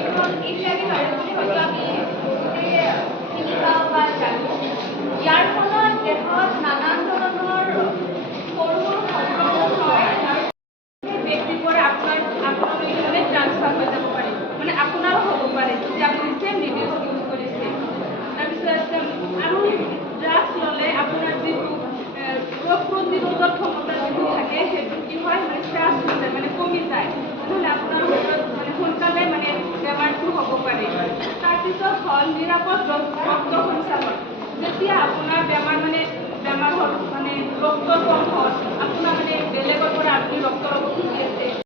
এখন HIV virus বুলি হয়তো আমি বহুতে চিনি পাওঁ বা জানো। ইয়াৰ ফলত দেহত নানান ধৰণৰ সৰু সৰু সংক্ৰমণ হয় আৰু সেই ব্যক্তিৰ পৰা আপোনালোকে মানে ট্ৰান্সফাৰ হৈ যাব পাৰে, মানে আপোনাৰো হ'ব পাৰে যদি আপুনি চেম ৰিডিউচ ইউজ কৰিছে। তাৰপিছত আৰু ড্ৰাগছ ল'লে আপোনাৰ যিটো ৰোগ প্ৰতিৰোধক ক্ষমতা যিটো থাকে সেইটো কি হয় মানে ক্ৰাছ হৈ যায়, মানে কমি যায়। নহ'লে আপোনাৰ শৰীৰত মানে সোনকালে মানে বেমাৰটো হ'ব পাৰে। তাৰপিছত হ'ল নিৰাপদ ৰক্ত সঞ্চালন। যেতিয়া আপোনাৰ বেমাৰ হ'ল মানে ৰক্ত কম হ'ল, আপোনাৰ মানে বেলেগৰ পৰা আপুনি ৰক্ত ল'ব খুজি আছে।